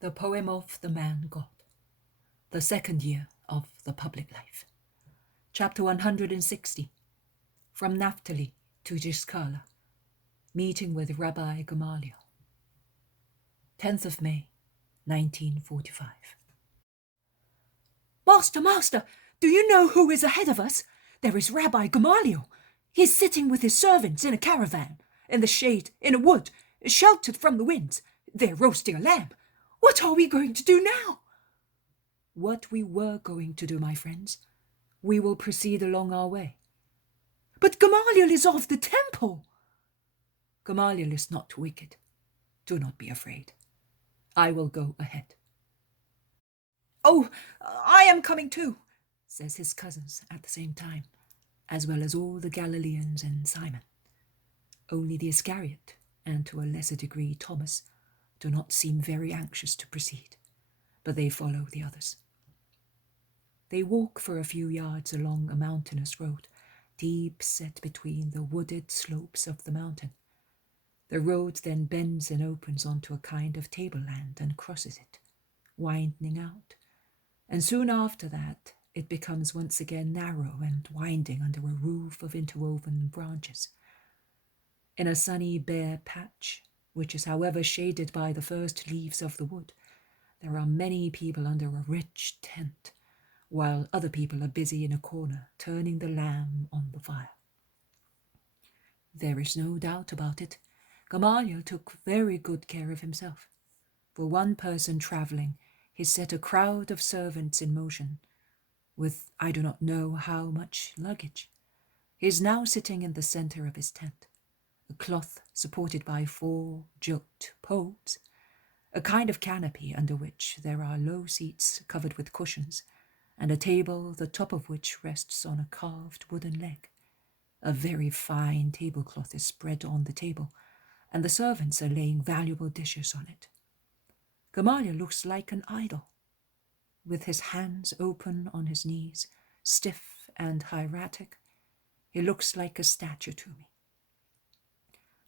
The Poem of the Man God, the second year of the public life. Chapter 160. From Naphtali to Giscala. Meeting with Rabbi Gamaliel. 10th of May, 1945. Master, do you know who is ahead of us? There is Rabbi Gamaliel. He is sitting with his servants in a caravan, in the shade, in a wood, sheltered from the winds. They're roasting a lamb. What are we going to do now? What we were going to do, my friends. We will proceed along our way. But Gamaliel is of the temple. Gamaliel is not wicked. Do not be afraid. I will go ahead. Oh, I am coming too, says his cousins at the same time, as well as all the Galileans and Simon. Only the Iscariot, and to a lesser degree Thomas, do not seem very anxious to proceed, but they follow the others. They walk for a few yards along a mountainous road, deep set between the wooded slopes of the mountain. The road then bends and opens onto a kind of tableland and crosses it, widening out, and soon after that it becomes once again narrow and winding under a roof of interwoven branches. In a sunny bare patch, which is however shaded by the first leaves of the wood, there are many people under a rich tent, while other people are busy in a corner turning the lamb on the fire. There is no doubt about it. Gamaliel took very good care of himself. For one person travelling, he set a crowd of servants in motion, with I do not know how much luggage. He is now sitting in the centre of his tent, a cloth supported by 4 gilt poles, a kind of canopy under which there are low seats covered with cushions, and a table the top of which rests on a carved wooden leg. A very fine tablecloth is spread on the table, and the servants are laying valuable dishes on it. Gamaliel looks like an idol, with his hands open on his knees, stiff and hieratic. He looks like a statue to me.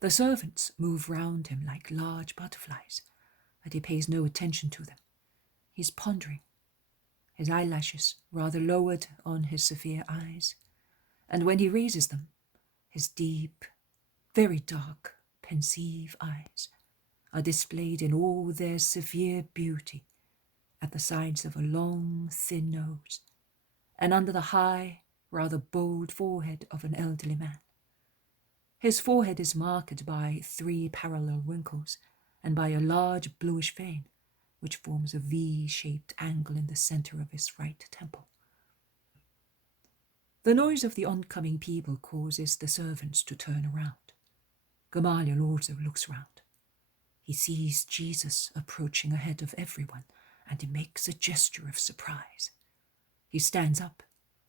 The servants move round him like large butterflies, but he pays no attention to them. He's pondering, his eyelashes rather lowered on his severe eyes, and when he raises them, his deep, very dark, pensive eyes are displayed in all their severe beauty at the sides of a long, thin nose, and under the high, rather bold forehead of an elderly man. His forehead is marked by 3 parallel wrinkles and by a large bluish vein, which forms a V-shaped angle in the centre of his right temple. The noise of the oncoming people causes the servants to turn around. Gamaliel also looks round. He sees Jesus approaching ahead of everyone, and he makes a gesture of surprise. He stands up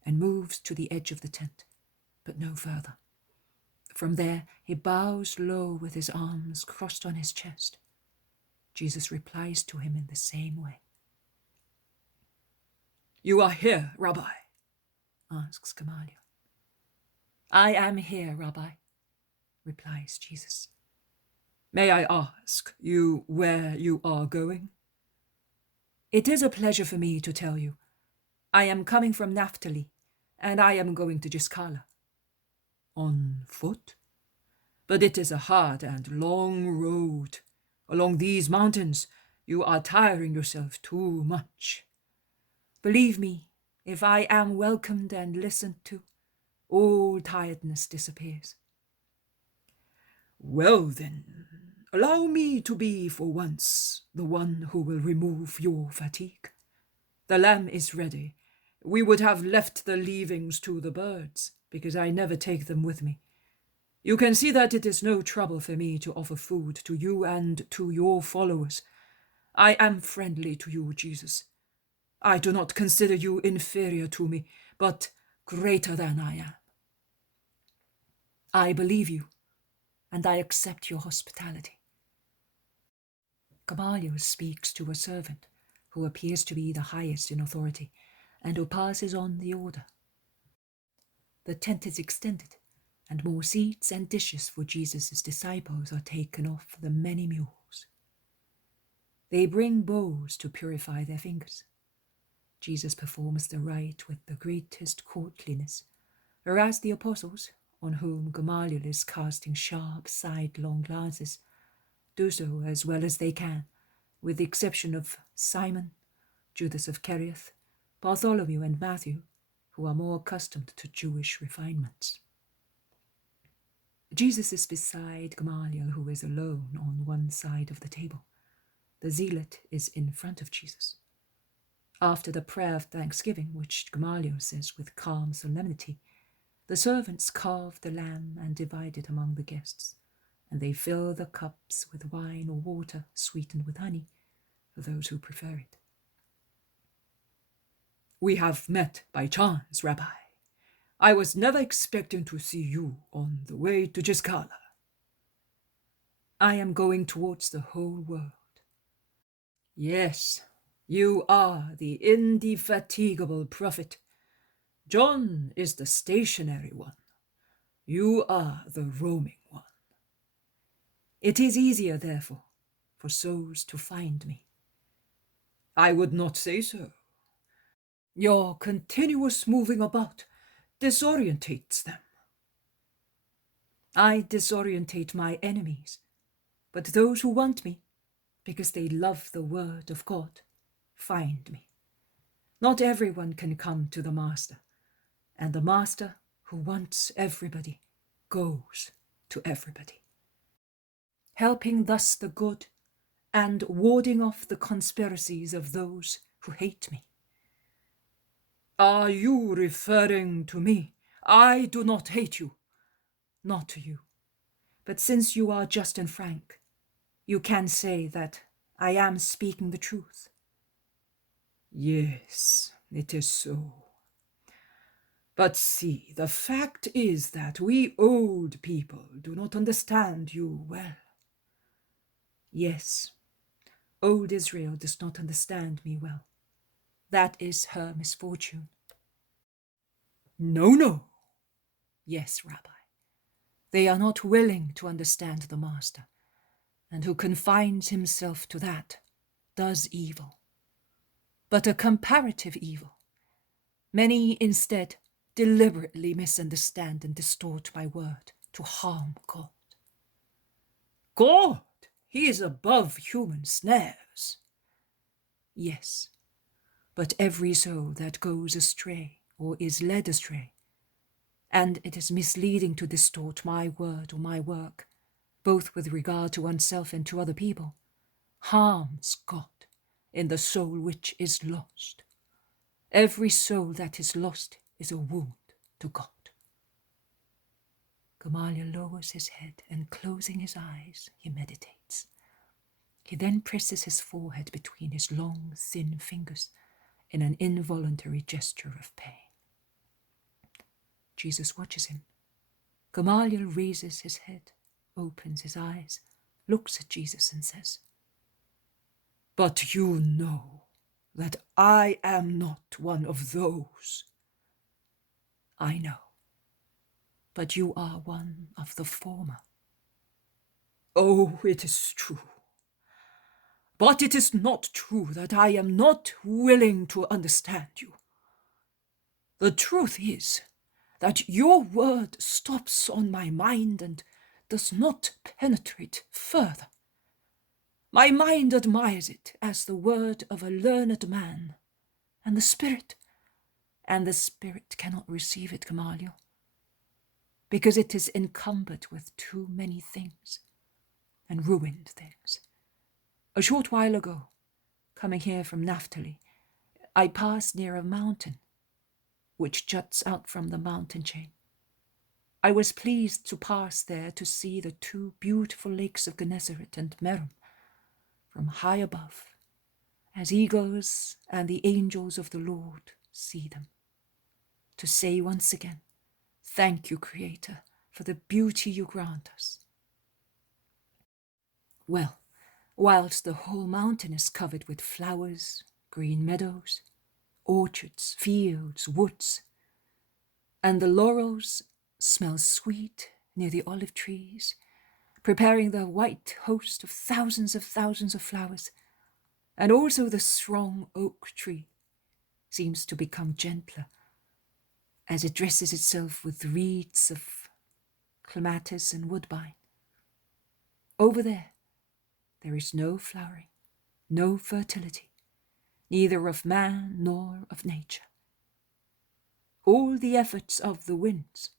and moves to the edge of the tent, but no further. From there, he bows low with his arms crossed on his chest. Jesus replies to him in the same way. "You are here, Rabbi?" asks Gamaliel. "I am here, Rabbi," replies Jesus. "May I ask you where you are going?" "It is a pleasure for me to tell you. I am coming from Naphtali, and I am going to Giscala." "On foot? But it is a hard and long road. Along these mountains, you are tiring yourself too much." "Believe me, if I am welcomed and listened to, all tiredness disappears." "Well then, allow me to be for once the one who will remove your fatigue. The lamb is ready. We would have left the leavings to the birds, because I never take them with me. You can see that it is no trouble for me to offer food to you and to your followers. I am friendly to you, Jesus. I do not consider you inferior to me, but greater than I am." "I believe you, and I accept your hospitality." Gamaliel speaks to a servant, who appears to be the highest in authority, and who passes on the order. The tent is extended, and more seats and dishes for Jesus' disciples are taken off the many mules. They bring bowls to purify their fingers. Jesus performs the rite with the greatest courtliness, whereas the apostles, on whom Gamaliel is casting sharp sidelong glances, do so as well as they can, with the exception of Simon, Judas of Kerioth, Bartholomew, and Matthew, who are more accustomed to Jewish refinements. Jesus is beside Gamaliel, who is alone on one side of the table. The zealot is in front of Jesus. After the prayer of thanksgiving, which Gamaliel says with calm solemnity, the servants carve the lamb and divide it among the guests, and they fill the cups with wine or water sweetened with honey for those who prefer it. We have met by chance, Rabbi. I was never expecting to see you on the way to Giscala. I am going towards the whole world. Yes, you are the indefatigable prophet. John is the stationary one. You are the roaming one. It is easier, therefore, for souls to find me. I would not say so. Your continuous moving about disorientates them. I disorientate my enemies, but those who want me, because they love the word of God, find me. Not everyone can come to the Master, and the Master, who wants everybody, goes to everybody, helping thus the good and warding off the conspiracies of those who hate me. Are you referring to me? I do not hate you. Not to you, but since you are just and frank, you can say that I am speaking the truth. Yes, it is so. But see, the fact is that we old people do not understand you well. Yes, old Israel does not understand me well. That is her misfortune. No. Yes, Rabbi. They are not willing to understand the Master, and who confines himself to that does evil, but a comparative evil. Many instead deliberately misunderstand and distort my word to harm God. God, he is above human snares. Yes, but every soul that goes astray or is led astray, and it is misleading to distort my word or my work, both with regard to oneself and to other people, harms God in the soul which is lost. Every soul that is lost is a wound to God. Gamaliel lowers his head and, closing his eyes, he meditates. He then presses his forehead between his long, thin fingers in an involuntary gesture of pain. Jesus watches him. Gamaliel raises his head, opens his eyes, looks at Jesus and says, "But you know that I am not one of those." "I know, but you are one of the former." "Oh, it is true. But it is not true that I am not willing to understand you. The truth is that your word stops on my mind and does not penetrate further. My mind admires it as the word of a learned man, and the spirit cannot receive it, Gamaliel, because it is encumbered with too many things, and ruined things. A short while ago, coming here from Naphtali, I passed near a mountain which juts out from the mountain chain. I was pleased to pass there to see the two beautiful lakes of Gennesaret and Merom from high above, as eagles and the angels of the Lord see them. To say once again, thank you, Creator, for the beauty you grant us. Well, whilst the whole mountain is covered with flowers, green meadows, orchards, fields, woods, and the laurels smell sweet near the olive trees, preparing the white host of thousands of flowers, And also the strong oak tree seems to become gentler as it dresses itself with wreaths of clematis and woodbine. Over there is no flowering, no fertility, neither of man nor of nature. All the efforts of the winds,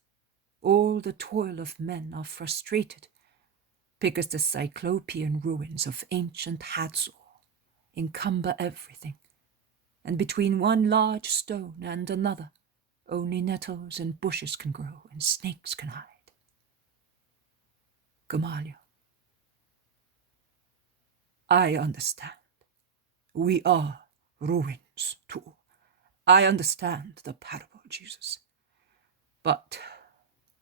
all the toil of men are frustrated, because the cyclopean ruins of ancient Hatzor encumber everything, and between one large stone and another, only nettles and bushes can grow and snakes can hide. Gamaliel, I understand. We are ruins too. I understand the parable, Jesus. But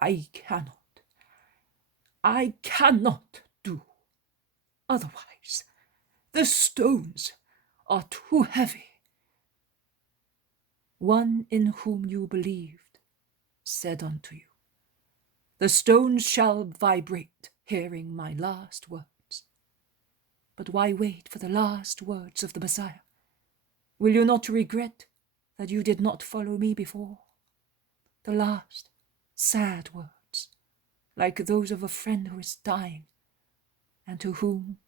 I cannot do otherwise. The stones are too heavy. One in whom you believed said unto you, the stones shall vibrate, hearing my last words. But why wait for the last words of the Messiah? Will you not regret that you did not follow me before? The last, sad words, like those of a friend who is dying, and to whom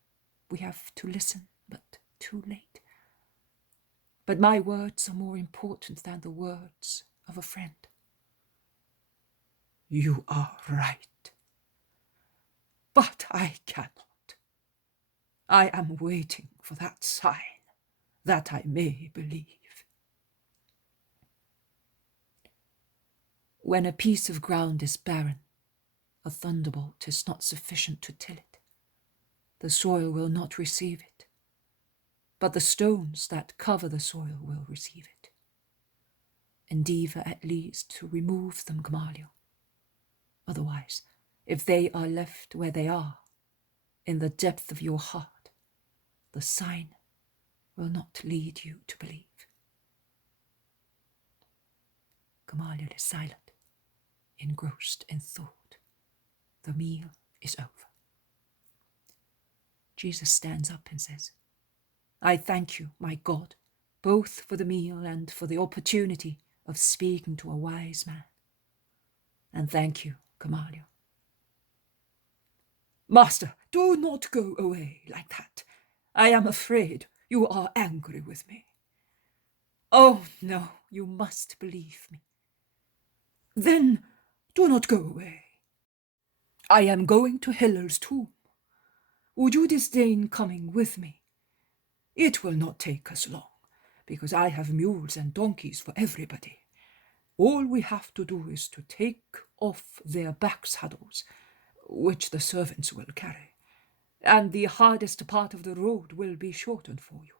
we have to listen, but too late. But my words are more important than the words of a friend. You are right. But I cannot. I am waiting for that sign, that I may believe. When a piece of ground is barren, a thunderbolt is not sufficient to till it. The soil will not receive it, but the stones that cover the soil will receive it. Endeavor at least to remove them, Gamaliel. Otherwise, if they are left where they are, in the depth of your heart, the sign will not lead you to believe. Gamaliel is silent, engrossed in thought. The meal is over. Jesus stands up and says, I thank you, my God, both for the meal and for the opportunity of speaking to a wise man. And thank you, Gamaliel. Master, do not go away like that. I am afraid you are angry with me. Oh, no, you must believe me. Then do not go away. I am going to Hillel's tomb. Would you disdain coming with me? It will not take us long, because I have mules and donkeys for everybody. All we have to do is to take off their back saddles, which the servants will carry, and the hardest part of the road will be shortened for you.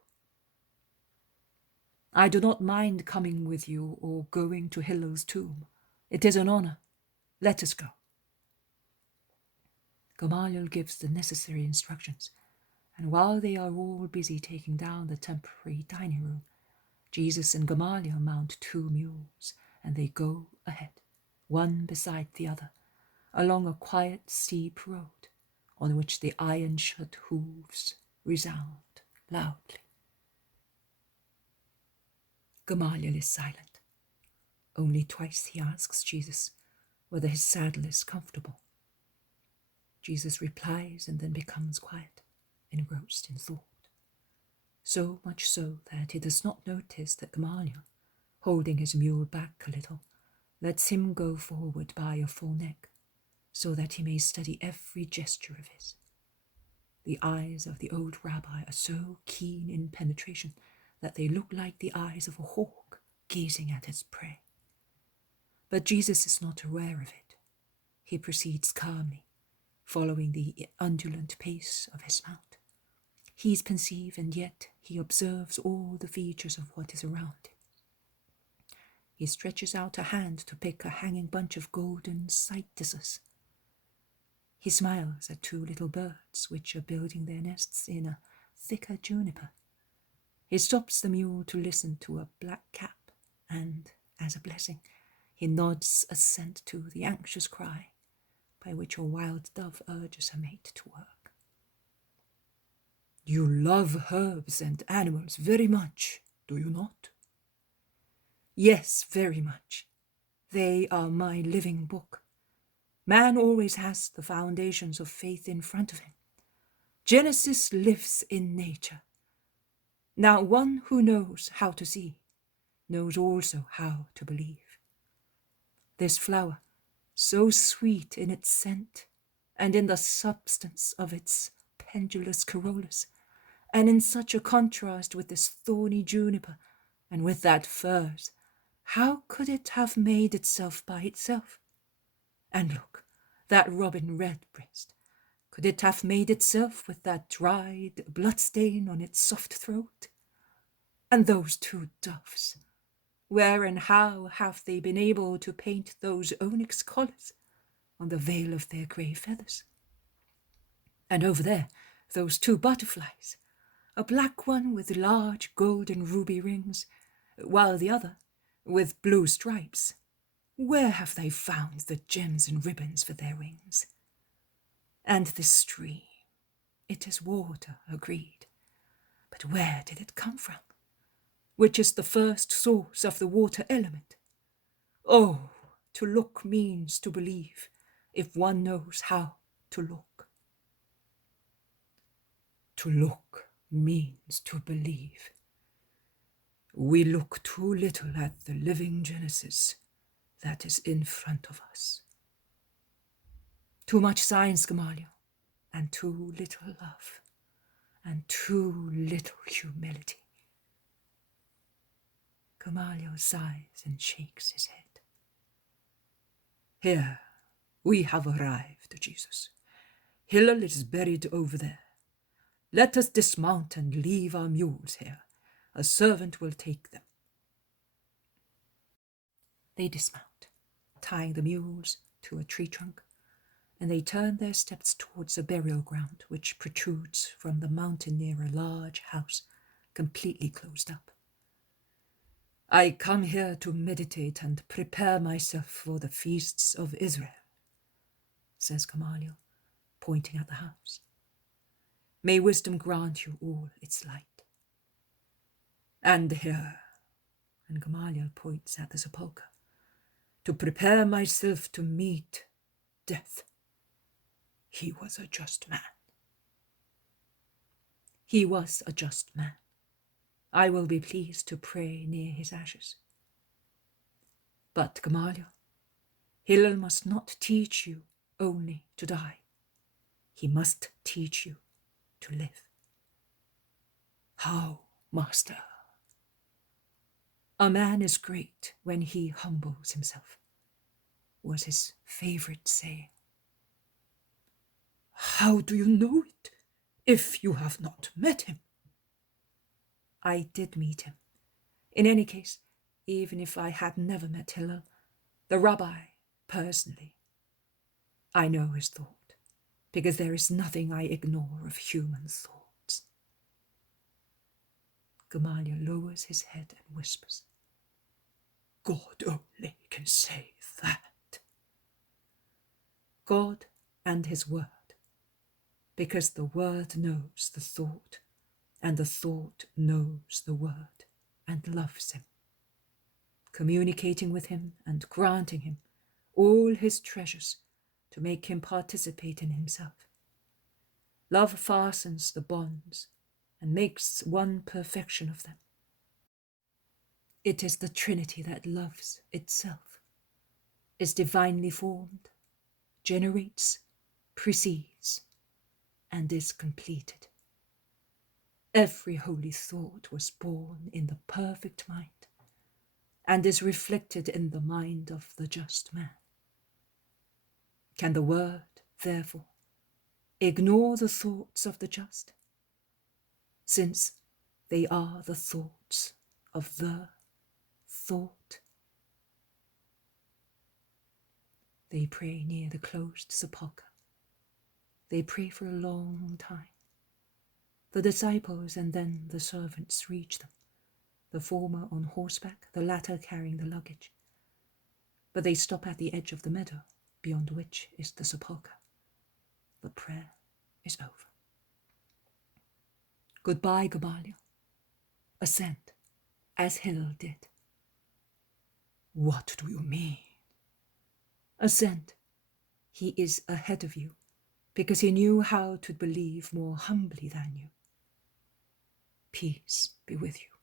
I do not mind coming with you or going to Hillel's tomb. It is an honor. Let us go. Gamaliel gives the necessary instructions, and while they are all busy taking down the temporary dining room, Jesus and Gamaliel mount 2 mules, and they go ahead, one beside the other, along a quiet, steep road, on which the iron-shod hooves resound loudly. Gamaliel is silent. Only twice he asks Jesus whether his saddle is comfortable. Jesus replies and then becomes quiet, engrossed in thought. So much so that he does not notice that Gamaliel, holding his mule back a little, lets him go forward by a full neck, so that he may study every gesture of his. The eyes of the old rabbi are so keen in penetration that they look like the eyes of a hawk gazing at its prey. But Jesus is not aware of it. He proceeds calmly, following the undulant pace of his mount. He is pensive, and yet he observes all the features of what is around him. He stretches out a hand to pick a hanging bunch of golden cytisus. He smiles at 2 little birds which are building their nests in a thicker juniper. He stops the mule to listen to a black cap, and, as a blessing, he nods assent to the anxious cry by which a wild dove urges her mate to work. You love herbs and animals very much, do you not? Yes, very much. They are my living book. Man always has the foundations of faith in front of him. Genesis lives in nature. Now one who knows how to see knows also how to believe. This flower, so sweet in its scent and in the substance of its pendulous corollas, and in such a contrast with this thorny juniper and with that furze, how could it have made itself by itself? And look, that robin redbreast, could it have made itself with that dried bloodstain on its soft throat? And those two doves, where and how have they been able to paint those onyx collars on the veil of their grey feathers? And over there, those two butterflies, a black one with large golden ruby rings, while the other with blue stripes. Where have they found the gems and ribbons for their wings? And this stream, it is water, agreed. But where did it come from? Which is the first source of the water element? Oh, to look means to believe, if one knows how to look. To look means to believe. We look too little at the living Genesis that is in front of us. Too much science, Gamaliel, and too little love, and too little humility. Gamaliel sighs and shakes his head. Here, we have arrived, Jesus. Hillel is buried over there. Let us dismount and leave our mules here. A servant will take them. They dismount, tying the mules to a tree trunk, and they turn their steps towards a burial ground which protrudes from the mountain near a large house completely closed up. I come here to meditate and prepare myself for the feasts of Israel, says Gamaliel, pointing at the house. May wisdom grant you all its light. And here, and Gamaliel points at the sepulchre, to prepare myself to meet death. He was a just man. He was a just man. I will be pleased to pray near his ashes. But, Gamaliel, Hillel must not teach you only to die. He must teach you to live. How, master? A man is great when he humbles himself, was his favorite saying. How do you know it, if you have not met him? I did meet him. In any case, even if I had never met Hillel, the rabbi, personally, I know his thought, because there is nothing I ignore of human thoughts. Gamaliel lowers his head and whispers, God only can say that. God and his word, because the word knows the thought, and the thought knows the word and loves him, communicating with him and granting him all his treasures to make him participate in himself. Love fastens the bonds and makes one perfection of them. It is the Trinity that loves itself, is divinely formed, generates, precedes, and is completed. Every holy thought was born in the perfect mind and is reflected in the mind of the just man. Can the word, therefore, ignore the thoughts of the just, since they are the thoughts of the thought? They pray near the closed sepulchre. They pray for a long time. The disciples and then the servants reach them, the former on horseback, the latter carrying the luggage. But they stop at the edge of the meadow, beyond which is the sepulchre. The prayer is over. Goodbye, Gamaliel. Ascend, as Hill did. What do you mean? Ascend. He is ahead of you, because he knew how to believe more humbly than you. Peace be with you.